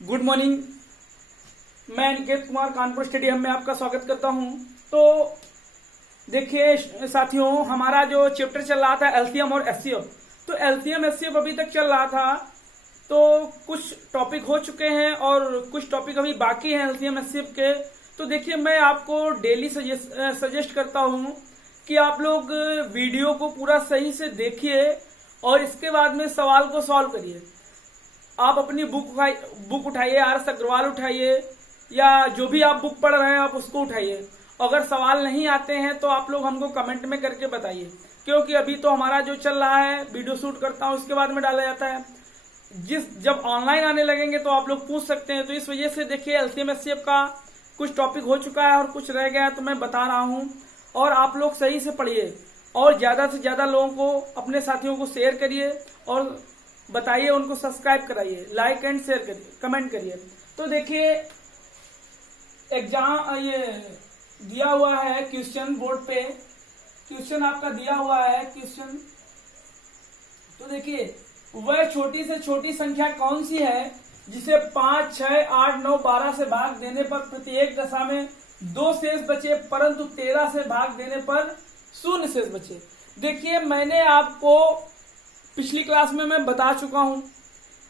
Good morning. मैं Aniket Kumar Kanpur stadium में आपका स्वागत करता हूं। तो देखिए साथियों, हमारा जो चैप्टर चल रहा था एलसीएम और एचसीएफ, तो एलसीएम एचसीएफ अभी तक चल रहा था। तो कुछ टॉपिक हो चुके हैं और कुछ टॉपिक अभी बाकी हैं एलसीएम एचसीएफ के। तो देखिए, मैं आपको डेली सजेस्ट करता हूं कि आप लोग वीडियो को पूरा सही से देखिए और इसके बाद में सवाल को सॉल्व करिए। आप अपनी बुक उठाइए, आर.एस. अग्रवाल उठाइए या जो भी आप बुक पढ़ रहे हैं आप उसको उठाइए। अगर सवाल नहीं आते हैं तो आप लोग हमको कमेंट में करके बताइए, क्योंकि अभी तो हमारा जो चल रहा है वीडियो शूट करता हूं उसके बाद में डाला जाता है। जब ऑनलाइन आने लगेंगे तो आप लोग पूछ सकते हैं। तो इस वजह से देखिए एलसीएम एचसीएफ का कुछ टॉपिक हो चुका है और कुछ रह गया है, तो मैं बता रहा हूं और आप लोग सही से पढ़िए और ज्यादा से ज्यादा लोगों को, अपने साथियों को शेयर करिए और बताइए, उनको सब्सक्राइब कराइए, लाइक एंड शेयर करिए, कमेंट करिए। तो देखिए एग्जाम ये दिया हुआ है क्वेश्चन बोर्ड पे, क्वेश्चन आपका दिया हुआ है क्वेश्चन। तो देखिए, वह छोटी से छोटी संख्या कौन सी है जिसे 5, 6, 8, 9, 12 से भाग देने पर प्रत्येक दशा में 2 शेष बचे, परंतु 13 से भाग देने पर 0 शेष बचे। देखिए, मैंने आपको पिछली क्लास में मैं बता चुका हूं,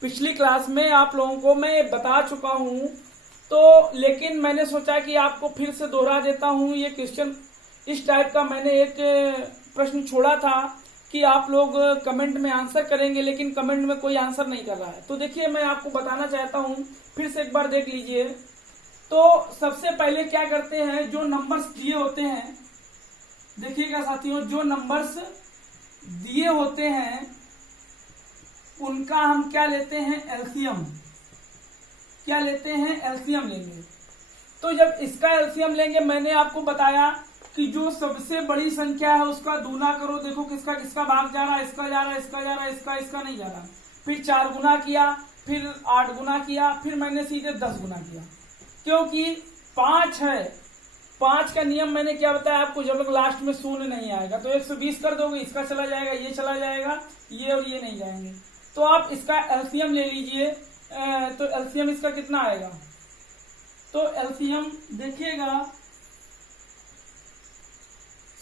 पिछली क्लास में आप लोगों को मैं बता चुका हूं। तो लेकिन मैंने सोचा कि आपको फिर से दोहरा देता हूं। ये क्वेश्चन इस टाइप का मैंने एक प्रश्न छोड़ा था कि आप लोग कमेंट में आंसर करेंगे, लेकिन कमेंट में कोई आंसर नहीं कर रहा है। तो देखिए, मैं आपको बताना चाहता हूं, फिर से एक बार देख लीजिए। तो सबसे पहले क्या करते हैं, जो नंबर्स दिए होते हैं, देखिएगा साथियों, जो नंबर्स दिए होते हैं उनका हम क्या लेते हैं, एलसीएम। क्या लेते हैं, एलसीएम लेंगे। तो जब इसका एलसीएम लेंगे, मैंने आपको बताया कि जो सबसे बड़ी संख्या है उसका दूना करो। देखो किसका किसका भाग जा रहा है, इसका जा रहा है, इसका जा रहा है, इसका नहीं जा रहा। फिर 4 गुना किया, फिर 8 गुना किया, फिर मैंने सीधे 10 गुना किया, क्योंकि 5 है। 5 का नियम मैंने क्या बताया आपको, जब तक लास्ट में 0 नहीं आएगा तो 120 कर दोगे, इसका चला जाएगा, ये चला जाएगा, ये और ये नहीं जाएंगे। तो आप इसका एलसीएम ले लीजिए। तो एलसीएम इसका कितना आएगा, तो एलसीएम देखिएगा,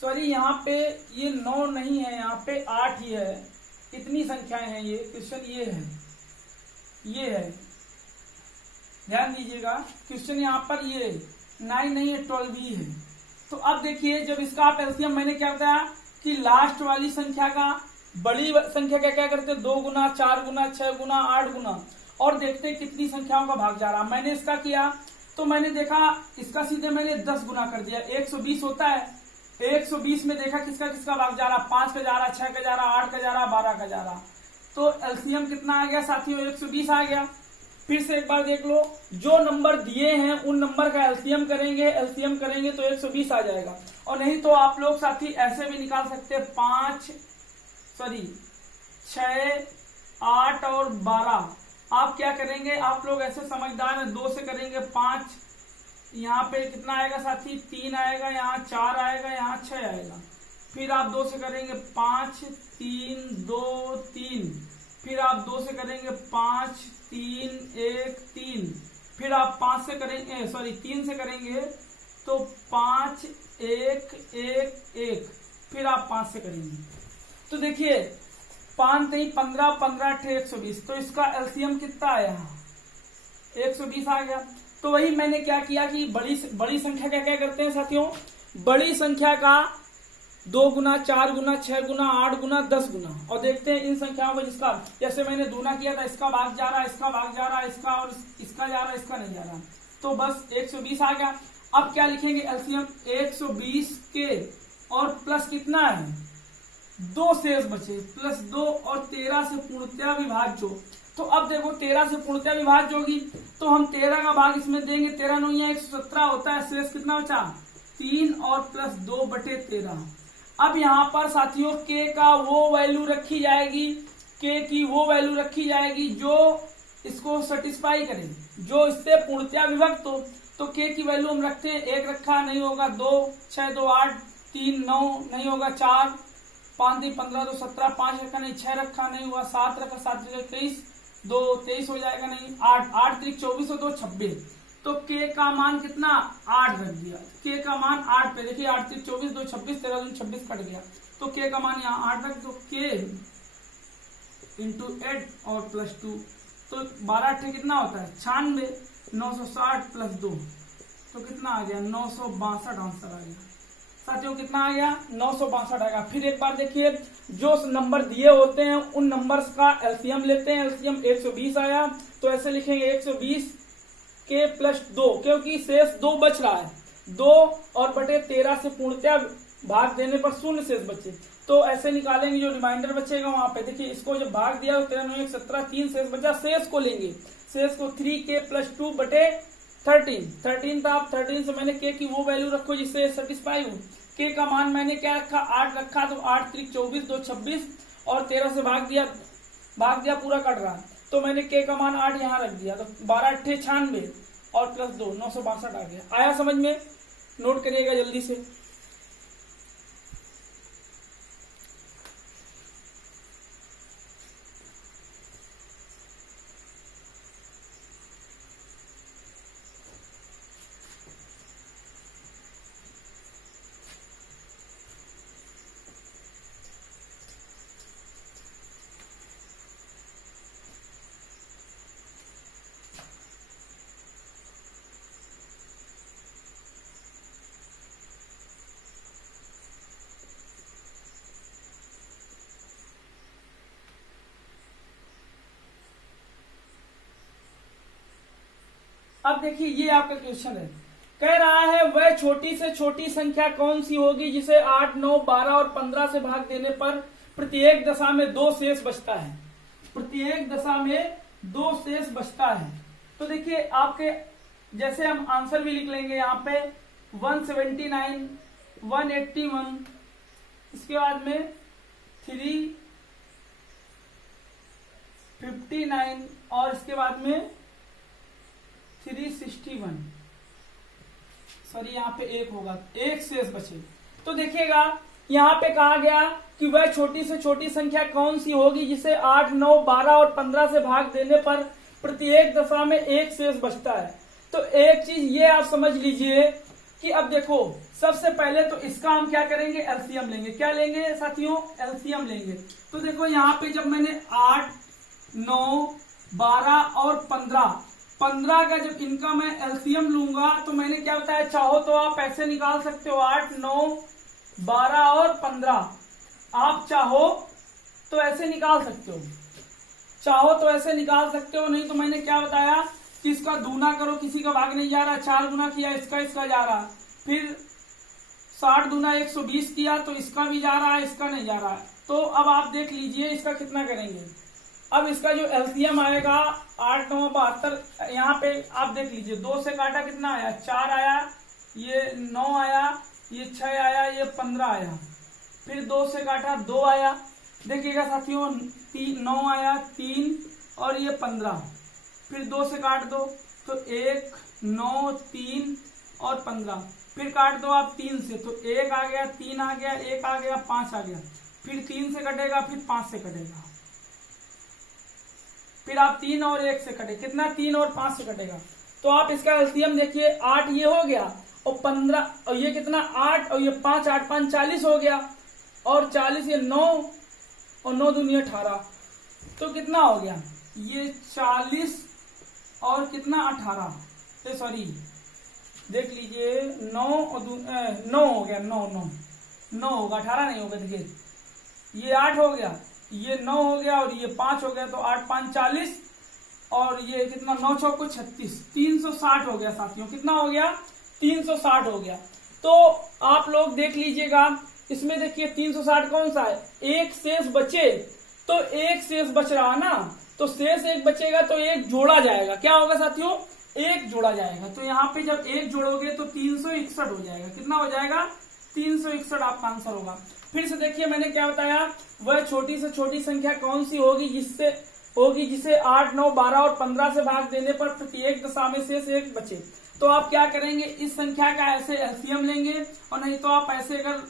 सॉरी यहाँ पे ये 9 नहीं है, यहाँ पे 8 ही है। इतनी संख्याएं हैं, ये क्वेश्चन ये है, ध्यान दीजिएगा। क्वेश्चन यहाँ पर ये 9 नहीं है, 12 ही है। तो अब देखिए, जब इसका आप एलसीएम, मैंने क्या बताया कि लास्ट वाली संख्या का, बड़ी संख्या का क्या करते हैं, 2 गुना, 4 गुना, 6 गुना, 8 गुना, और देखते हैं कितनी संख्याओं का भाग जा रहा। मैंने इसका किया तो मैंने देखा इसका सीधे मैंने 10 गुना कर दिया। 120 होता है, 120 में देखा किसका किसका भाग जा रहा, 5 का जा रहा, 6 का जा रहा, 8 का जा रहा, 12 का जा रहा। तो एलसीएम कितना आ गया साथियों, 120 आ गया। फिर से एक बार देख लो, जो नंबर दिए हैं उन नंबर का एलसीएम करेंगे तो 120 आ जाएगा। और नहीं तो आप लोग साथी ऐसे भी निकाल सकते हैं, 6, 8 और 12। आप क्या करेंगे, आप लोग ऐसे समझदार हैं, 2 से करेंगे 5, यहाँ पे कितना आएगा साथी, 3 आएगा, यहाँ 4 आएगा, यहाँ 6 आएगा। फिर आप 2 से करेंगे 5, 3, 2, 3। फिर आप 2 से करेंगे 5, 3, 1, 3। फिर आप 5 से करेंगे, सॉरी 3 से करेंगे तो 5, 1, 1, 1। फिर आप 5 से करेंगे तो देखिए 5 3 15, 15 8 120। तो इसका एलसीएम कितना आया, 120 आ गया। तो वही मैंने क्या किया कि बड़ी संख्या का क्या करते हैं साथियों, बड़ी संख्या का 2 गुना, 4 गुना, 6 गुना, 8 गुना, 10 गुना, और देखते हैं इन संख्याओं को, जिसका जैसे मैंने दूना किया था, इसका भाग जा रहा, इसका भाग जा रहा, इसका और इसका जा रहा, इसका नहीं जा रहा। तो बस 120 आ गया। अब क्या लिखेंगे, एलसीएम 120 के और प्लस कितना है, 2 शेष बचे, प्लस 2 और 13 से पूर्णतया विभाज्य। तो अब देखो 13 से पूर्णतया विभाज्य होगी तो हम 13 का भाग इसमें देंगे, 13 9 117 होता है, शेष कितना बचा, 3 और प्लस 2/13। अब यहाँ पर साथियों के का वो वैल्यू रखी जाएगी, के की वो वैल्यू रखी जाएगी जो इसको सेटिस्फाई करे, जो इससे पूर्णतया विभक्त हो। तो के की वैल्यू हम रखते हैं, 1 रखा नहीं होगा, 2, 6 2 8, 3 9 नहीं होगा, 4 5 3 15 2 17, 5 रखा नहीं, 6 रखा नहीं हुआ, 7 रखा, 7 21, 2 23 हो जाएगा, नहीं 8, 8 3 24 और 2 26। तो के का मान कितना 8 रख दिया, के का मान 8 पे देखिए 8 3 24 2 26 13 दूनी 26 कट गया, तो के का मान यहाँ 8 रख दो, के इंटू 8 और प्लस 2, तो 12 8 कितना होता है 96, 960 प्लस 2 तो कितना आ गया 962 आंसर आ गया साथियों, कितना आ गया 962 आएगा। फिर एक बार देखिए जो नंबर दिए होते हैं उन नंबर्स का एलसीएम लेते हैं, एलसीएम 120 आया तो ऐसे लिखेंगे 120 के प्लस 2, क्योंकि शेष 2 बच रहा है, 2 और बटे 13 से पूर्णतया भाग देने पर शून्य शेष बचे, तो ऐसे निकालेंगे जो रिमाइंडर बचेगा वहां पे देखिए इसको जब भाग दिया तो 13 9 17 3 शेष बचा, शेष को लेंगे, शेष को 3k प्लस 2 बटे 13 था, आप 13 से मैंने के की वो वैल्यू रखो जिससे सेटिस्फाई हो, के का मान मैंने क्या रखा 8 रखा, तो 8 3 24 2 26 और 13 से भाग दिया पूरा कट रहा, तो मैंने के का मान 8 यहाँ रख दिया, तो 12 8 96 और प्लस 2 962 आ गया। आया समझ में, नोट करिएगा जल्दी से। अब देखिए ये आपका क्वेश्चन है, कह रहा है वह छोटी से छोटी संख्या कौन सी होगी जिसे 8 9 12 और 15 से भाग देने पर प्रत्येक दशा में 2 शेष बचता है, प्रत्येक दशा में 2 शेष बचता है। तो देखिए आपके जैसे हम आंसर भी लिख लेंगे यहाँ पे 179 181, इसके बाद में 359 और इसके बाद में 361, सॉरी यहाँ पे 1 होगा, 1 शेष बचे। तो देखिएगा यहाँ पे कहा गया कि वह छोटी से छोटी संख्या कौन सी होगी जिसे 8 9 12 और 15 से भाग देने पर प्रत्येक दशा में 1 शेष बचता है। तो एक चीज ये आप समझ लीजिए कि अब देखो सबसे पहले तो इसका हम क्या करेंगे एलसीएम लेंगे, क्या लेंगे साथियों एलसीएम लेंगे। तो देखो यहाँ पे जब मैंने 8 9 12 और 15 का जब इनका मैं एलसीएम लूंगा तो मैंने क्या बताया, चाहो तो आप ऐसे निकाल सकते हो 8 9 12 और 15, आप चाहो तो ऐसे निकाल सकते हो, चाहो तो ऐसे निकाल सकते हो, नहीं तो मैंने क्या बताया कि इसका दूना करो, किसी का भाग नहीं जा रहा, 4 गुना किया इसका जा रहा, फिर 60 दूना 120 किया तो इसका भी जा रहा है, इसका नहीं जा रहा है। तो अब आप देख लीजिए इसका कितना करेंगे, अब इसका जो एलसीएम आएगा 8 9 72, यहाँ पे आप देख लीजिए 2 से काटा कितना आया 4 आया, ये 9 आया, ये 6 आया, ये 15 आया, फिर 2 से काटा 2 आया, देखिएगा साथियों 9 आया 3 और ये 15, फिर 2 से काट दो तो 1 9 3 और 15, फिर काट दो आप 3 से तो 1 आ गया, 3 आ गया, 1 आ गया, 5 आ गया, फिर 3 से कटेगा, फिर 5 से कटेगा, फिर आप 3 और 1 से कटे, कितना 3 और 5 से कटेगा। तो आप इसका एलसीएम देखिए 8 ये हो गया और 15 और ये कितना 8 और ये 5 8 5 40 हो गया, और 40 ये 9 और 9 दूनी 18, तो कितना हो गया ये 40 और कितना 18, सॉरी देख लीजिए 9 और 9 हो गया, 9 होगा, 18 नहीं होगा, देखिए ये 8 हो गया, ये 9 हो गया और ये 5 हो गया, तो 8 5 40 और ये कितना 9 6 को 36, 360 हो गया साथियों, कितना हो गया 360 हो गया। तो आप लोग देख लीजिएगा इसमें देखिए 360 कौन सा है, एक शेष बचे, तो एक शेष बच रहा ना, तो शेष एक बचेगा तो एक जोड़ा जाएगा, क्या होगा साथियों एक जोड़ा जाएगा, तो यहाँ पे जब एक जोड़ोगे तो 361 हो जाएगा, कितना हो जाएगा 361 आपका आंसर होगा। फिर से देखिए मैंने क्या बताया, वह छोटी से छोटी संख्या कौन सी होगी जिसे 8 9 12 और 15 से भाग देने पर प्रत्येक दशा में शेष एक बचे। तो आप क्या करेंगे, इस संख्या का ऐसे एलसीएम लेंगे, और नहीं तो आप ऐसे अगर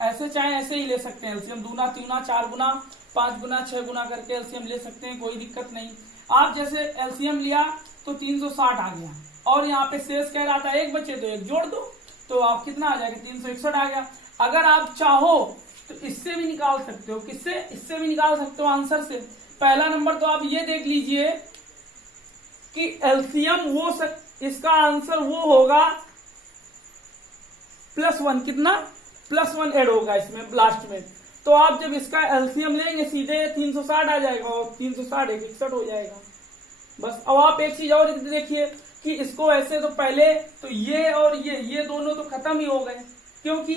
ऐसे चाहे ऐसे ही ले सकते हैं एलसीएम, दूना तीना 4 गुना 5 गुना 6 गुना करके एलसीएम ले सकते हैं, कोई दिक्कत नहीं। आप जैसे एलसीएम लिया तो 360 आ गया, और यहाँ पे शेष कह रहा था 1 बचे तो 1 जोड़ दो, तो आप कितना आ जाएगा 361 आ गया। अगर आप चाहो तो इससे भी निकाल सकते हो, किससे, इससे भी निकाल सकते हो आंसर से। पहला नंबर तो आप ये देख लीजिए कि एलसीएम इसका आंसर वो होगा +1, कितना +1 ऐड होगा इसमें लास्ट में। तो आप जब इसका एलसीएम लेंगे सीधे 360 आ जाएगा, और 360 161 हो जाएगा बस। अब आप एक चीज और देखिए कि इसको ऐसे तो पहले तो ये और ये दोनों तो खत्म ही हो गए, क्योंकि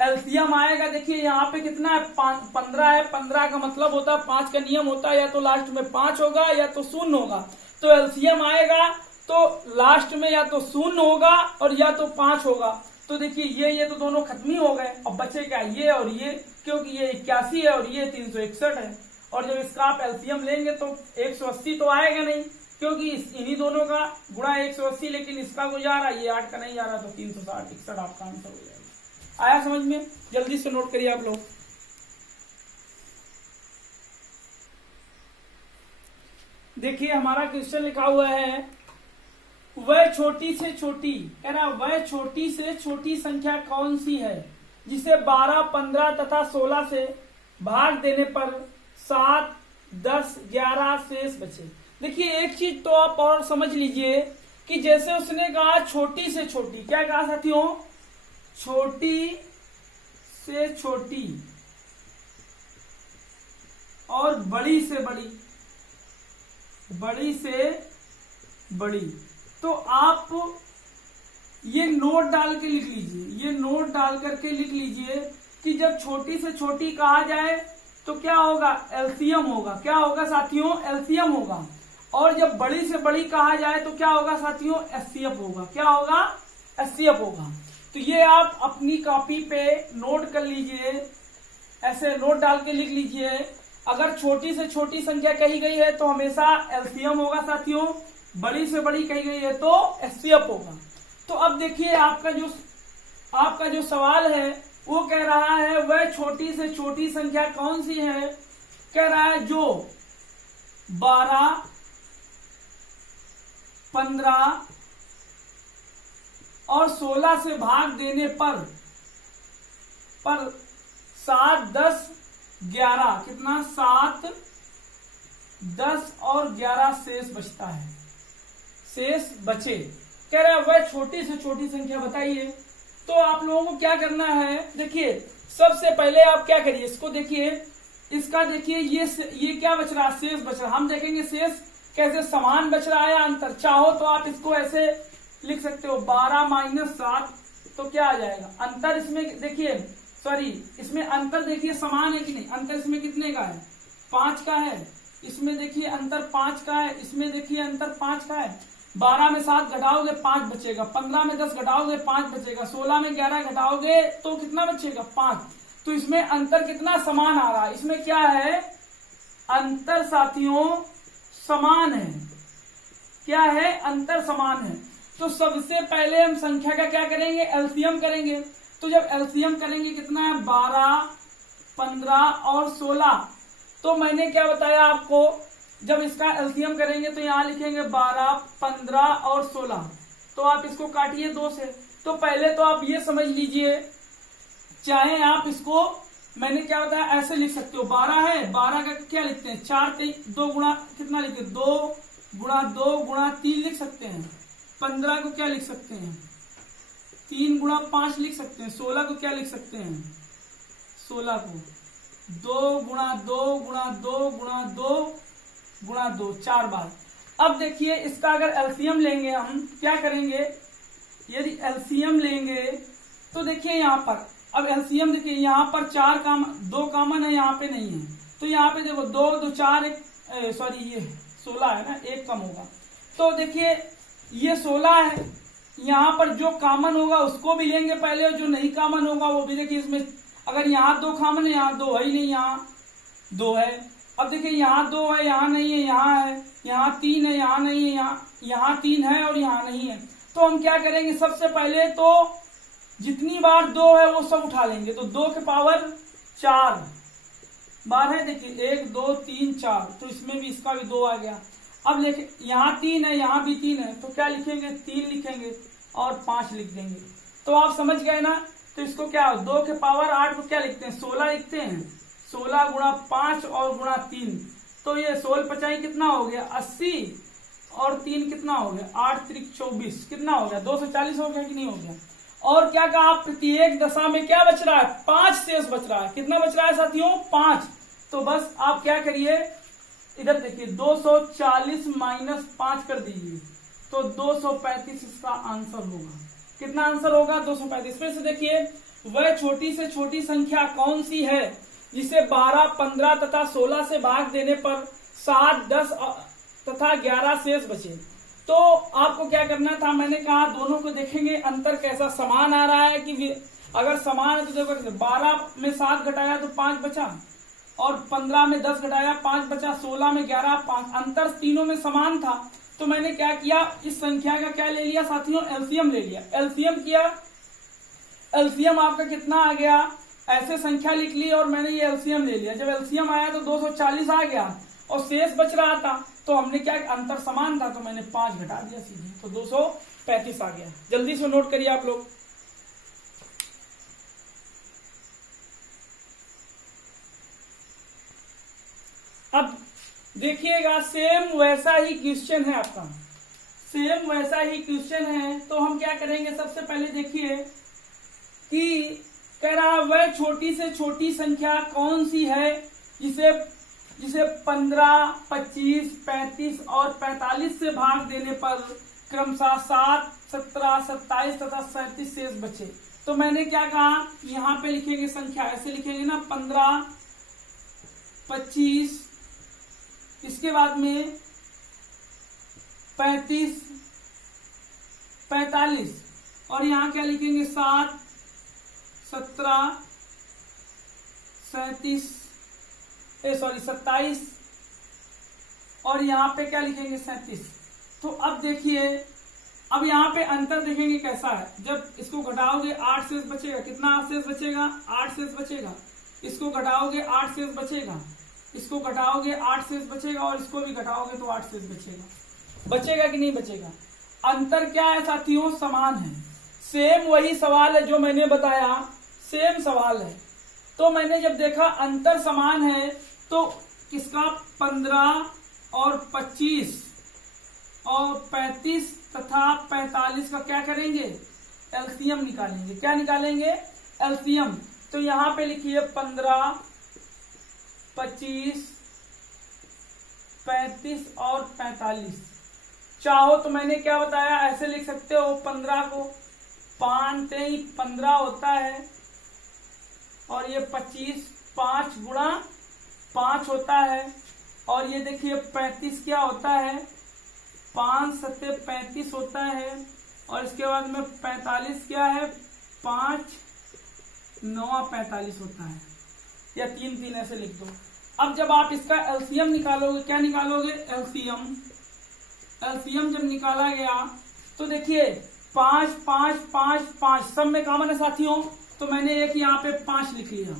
एलसीएम आएगा। देखिए यहाँ पे कितना है 15 है, 15 का मतलब होता है 5 का नियम होता है, या तो लास्ट में 5 होगा या तो 0 होगा। तो एलसीएम आएगा तो लास्ट में या तो 0 होगा और या तो 5 होगा। तो देखिए ये तो दोनों खत्म ही हो गए। अब बचेगा ये और ये, क्योंकि ये 81 है और ये 361 है। और जब इसका आप एलसीएम लेंगे तो 180 तो आएगा नहीं, क्योंकि इन्हीं दोनों का गुणा 180, लेकिन इसका को जा रहा है, ये 8 का नहीं जा रहा, तो 360 61 आपका आंसर हो जाएगा। आया समझ में? जल्दी से नोट करिए आप लोग। देखिए हमारा क्वेश्चन लिखा हुआ है, वह छोटी से छोटी, कह रहा वह छोटी से छोटी संख्या कौन सी है जिसे 12, 15 तथा 16 से भाग देने पर 7, 10, 11 शेष बचे। देखिए एक चीज तो आप और समझ लीजिए कि जैसे उसने कहा छोटी से छोटी, क्या कहा साथियों, छोटी से छोटी और बड़ी से बड़ी, बड़ी से बड़ी। तो आप ये नोट डाल के लिख लीजिए, ये नोट डाल करके लिख लीजिए कि जब छोटी से छोटी कहा जाए तो क्या होगा, एलसीएम होगा। क्या होगा साथियों, एलसीएम होगा। और जब बड़ी से बड़ी कहा जाए तो क्या होगा साथियों, एचसीएफ होगा। क्या होगा, एचसीएफ होगा। तो ये आप अपनी कॉपी पे नोट कर लीजिए, ऐसे नोट डाल के लिख लीजिए। अगर छोटी से छोटी संख्या कही गई है तो हमेशा एलसीएम होगा साथियों, बड़ी से बड़ी कही गई है तो एचसीएफ होगा। तो अब देखिए आपका जो सवाल है वो कह रहा है वह छोटी से छोटी संख्या कौन सी है। कह रहा है जो 12, 15 और 16 से भाग देने पर 7, 10, 11, कितना 7, 10 और 11 शेष बचता है, शेष बचे। कह रहा है वह छोटी से छोटी संख्या बताइए। तो आप लोगों को क्या करना है, देखिए सबसे पहले आप क्या करिए, इसको देखिए, इसका देखिए ये क्या बच रहा है, शेष बच रहा। हम देखेंगे शेष कैसे समान बच रहा है, अंतर। चाहो तो आप इसको ऐसे लिख सकते हो 12 - 7, तो क्या आ जाएगा अंतर। इसमें देखिए सॉरी, इसमें अंतर देखिए समान है कि नहीं, अंतर इसमें कितने का है, 5 का है। इसमें देखिए अंतर 5 का है, इसमें देखिए अंतर 5 का है। 12 में 7 घटाओगे 5 बचेगा, 15 में 10 घटाओगे 5 बचेगा, 16 में 11 घटाओगे तो कितना बचेगा, 5। तो इसमें अंतर कितना समान आ रहा है। इसमें क्या है, अंतर साथियों समान है। क्या है, अंतर समान है। तो सबसे पहले हम संख्या का क्या करेंगे, एलसीएम करेंगे। तो जब एलसीएम करेंगे कितना है, 12, 15 और 16। तो मैंने क्या बताया आपको, जब इसका एलसीएम करेंगे तो यहां लिखेंगे 12, 15 और 16। तो आप इसको काटिए 2 से। तो पहले तो आप ये समझ लीजिए, चाहे आप इसको मैंने क्या बताया ऐसे लिख सकते हो, 12 है, 12 का क्या लिखते हैं, 4 2 गुणा कितना लिखते हैं, 2 गुणा 2 गुणा 3 लिख सकते हैं। 15 को क्या लिख सकते हैं, 3 गुणा 5 लिख सकते हैं। 16 को क्या लिख सकते हैं, 16 को 2 गुणा 2 गुणा 2 गुणा 2 गुणा 2 4 बार। अब देखिए इसका अगर एलसीएम लेंगे, हम क्या करेंगे, यदि एलसीएम लेंगे तो देखिए यहाँ पर, अब एलसीएम देखिए यहाँ पर 2 कॉमन है, यहाँ पे नहीं है। तो यहाँ पे देखो 2 2 4 सॉरी ये 16 है ना, 1 कम होगा। तो देखिए ये 16 है, यहाँ पर जो कॉमन होगा उसको भी लेंगे पहले, और जो नहीं कॉमन होगा वो भी। देखिए इसमें अगर यहाँ 2 कॉमन है, यहाँ 2 है ही नहीं, यहाँ 2 है। अब देखिए यहाँ 2 है, यहाँ नहीं है, यहाँ है, यहाँ 3 है, यहाँ नहीं है, यहाँ 3 है और यहाँ नहीं है। तो हम क्या करेंगे, सबसे पहले तो जितनी बार 2 है वो सब उठा लेंगे। तो 2 के पावर 4 बार है, देखिए 1 2 3 4, तो इसमें भी इसका भी 2 आ गया। अब लिख, यहाँ 3 है, यहाँ भी 3 है, तो क्या लिखेंगे, 3 लिखेंगे और 5 लिख देंगे। तो आप समझ गए ना। तो इसको क्या 2 के पावर 8 को क्या लिखते हैं, 16 लिखते हैं। 16 गुणा 5 और गुणा 3, तो ये 16 पचाई कितना हो गया, 80 और 3 कितना हो गया, 8 त्रिक 24, कितना हो गया, 240 हो गया कि नहीं हो गया। और क्या कहा, प्रत्येक दशा में क्या बच रहा है, 5 शेष बच रहा है। कितना बच रहा है साथियों, 5। तो बस आप क्या करिए, इधर देखिए 240 माइनस 5 कर दीजिए, तो 235 इसका आंसर होगा। कितना आंसर होगा, 235। फिर से देखिए, वह छोटी से छोटी संख्या कौन सी है जिसे 12, 15 तथा 16 से भाग देने पर 7, 10 तथा 11 शेष बचे। तो आपको क्या करना था, मैंने कहा दोनों को देखेंगे अंतर कैसा, समान आ रहा है कि अगर समान है तो देखो 12 में 7 घटाया तो 5 बचा, और 15 में 10 घटाया 5 बचा, 16 में 11 5, अंतर तीनों में समान था। तो मैंने क्या किया, इस संख्या का क्या ले लिया साथियों, एलसीएम ले लिया। एलसीएम किया, एलसीएम आपका कितना आ गया, ऐसे संख्या लिख ली और मैंने ये एलसीएम ले लिया। जब एलसीएम आया तो 240 आ गया और शेष बच रहा था, तो हमने क्या, अंतर समान था तो मैंने 5 घटा दिया सीधे, तो 235 आ गया। जल्दी से नोट करिए आप लोग। अब देखिएगा, सेम वैसा ही क्वेश्चन है आपका, सेम वैसा ही क्वेश्चन है। तो हम क्या करेंगे, सबसे पहले देखिए कि कह रहा वह छोटी से छोटी संख्या कौन सी है जिसे 15, 25, 35 और 45 से भाग देने पर क्रमशः 7, 17, 27 तथा 37 शेष बचे। तो मैंने क्या कहा, यहाँ पे लिखेंगे संख्या, ऐसे लिखेंगे ना, 15, 25, इसके बाद में 35, 45 और यहाँ क्या लिखेंगे, 7, 17, 27 और यहाँ पे क्या लिखेंगे, 37। तो अब देखिए, अब यहाँ पे अंतर देखेंगे कैसा है। जब इसको घटाओगे 8 शेष बचेगा, कितना शेष बचेगा, 8 शेष बचेगा। इसको घटाओगे 8 शेष बचेगा, इसको घटाओगे 8 शेष बचेगा और इसको भी घटाओगे तो 8 शेष बचेगा। बचेगा कि नहीं बचेगा। अंतर क्या है साथियों, समान है। सेम वही सवाल है जो मैंने बताया, सेम सवाल है। तो मैंने जब देखा अंतर समान है तो किसका, 15 और 25 और 35 तथा 45 का क्या करेंगे, एलसीएम निकालेंगे। क्या निकालेंगे, एलसीएम। तो यहाँ पे लिखिए 15, 25, 35 और 45। चाहो तो मैंने क्या बताया, ऐसे लिख सकते हो, 15 को 5 15 होता है और ये 25 5 गुणा 5 होता है, और ये देखिए 35 क्या होता है, 5 7 35 होता है, और इसके बाद में 45 क्या है, 5 9 45 होता है, या 3 3 ऐसे लिख दो। अब जब आप इसका एलसीएम निकालोगे, क्या निकालोगे, एलसीएम। एलसीएम जब निकाला गया तो देखिए 5 5 5 5 सब में कॉमन है साथियों, तो मैंने एक यहाँ पे 5 लिख लिया।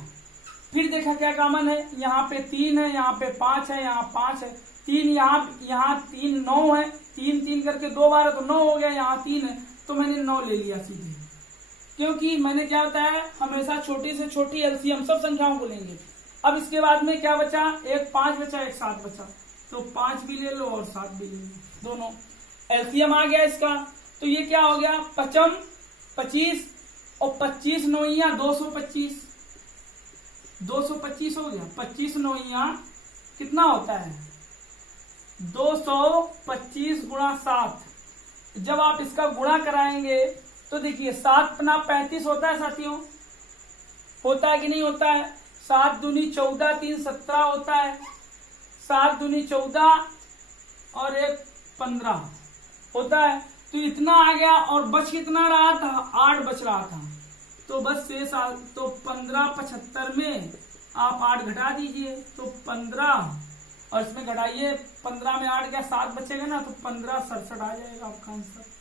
फिर देखा क्या कॉमन है, यहाँ पे 3 है, यहाँ पे 5 है, यहाँ 5 है, 3 यहाँ 3 9 है, 3 3 करके 2 बार तो 9 हो गया, यहाँ 3 है तो मैंने 9 ले लिया सीधे, क्योंकि मैंने क्या बताया, हमेशा छोटी से छोटी एलसीएम सब संख्याओं को लेंगे। अब इसके बाद में क्या बचा, एक 5 बचा, एक 7 बचा, तो 5 भी ले लो और 7 भी ले लो, दोनों एलसीएम आ गया इसका। तो ये क्या हो गया, 55 25 और 25 नौइया 225, 225 हो गया। 25 नौइया कितना होता है, 225 गुणा 7। जब आप इसका गुणा कराएंगे तो देखिए 7 पना 35 होता है साथियों, होता है कि नहीं होता है। 7 दूनी 14, 3 17 होता है, 7 दूनी 14 और 1 15 होता है। तो इतना आ गया और बच कितना रहा था, 8 बच रहा था। तो बस शेष तो 15 75 में आप 8 घटा दीजिए, तो 15 और इसमें घटाइए, 15 में 8 गया, 7 बचेगा ना, तो 15 67 आ जाएगा आपका आंसर।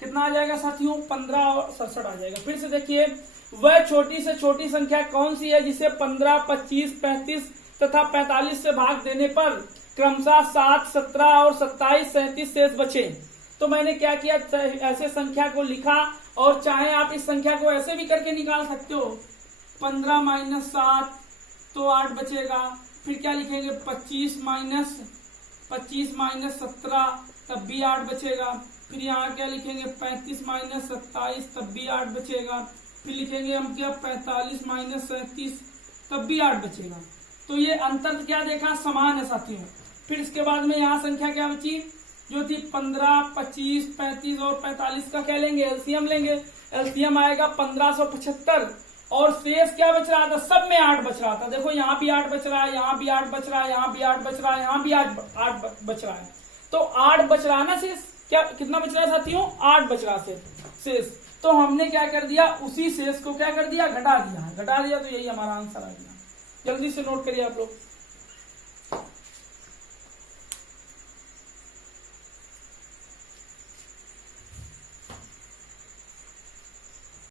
कितना आ जाएगा साथियों, 15 और 67 आ जाएगा। फिर से देखिए, वह छोटी से छोटी संख्या कौन सी है जिसे 15, 25, 35 तथा 45 से भाग देने पर क्रमशः 7, 17 और 27, 37 शेष बचे। तो मैंने क्या किया, ऐसे संख्या को लिखा, और चाहे आप इस संख्या को ऐसे भी करके निकाल सकते हो, 15 माइनस 7 तो 8 बचेगा। फिर क्या लिखेंगे, 25 माइनस 17 तब भी 8 बचेगा। फिर यहाँ क्या लिखेंगे, 35 माइनस 27 तब भी 8 बचेगा। फिर लिखेंगे हम क्या, 45 माइनस 37 तब भी 8 बचेगा। तो ये अंतर क्या देखा, समान है साथियों। फिर इसके बाद में यहाँ संख्या क्या बची, जो थी 15, 25, 35 और 45 का क्या लेंगे, एलसीएम लेंगे। एलसीएम आएगा 1575, और शेष क्या बच रहा था, सब में 8 बच रहा था। देखो यहाँ भी 8 बच रहा है, यहाँ भी 8 बच रहा है, यहाँ भी 8 बच रहा है, यहाँ भी 8 बच रहा है। तो 8 बच रहा है ना शेष, क्या कितना बच रहा है साथियों, 8 बच रहा है शेष। तो हमने क्या कर दिया, उसी शेष को क्या कर दिया, घटा दिया। तो यही हमारा आंसर आ गया। जल्दी से नोट करिए आप लोग।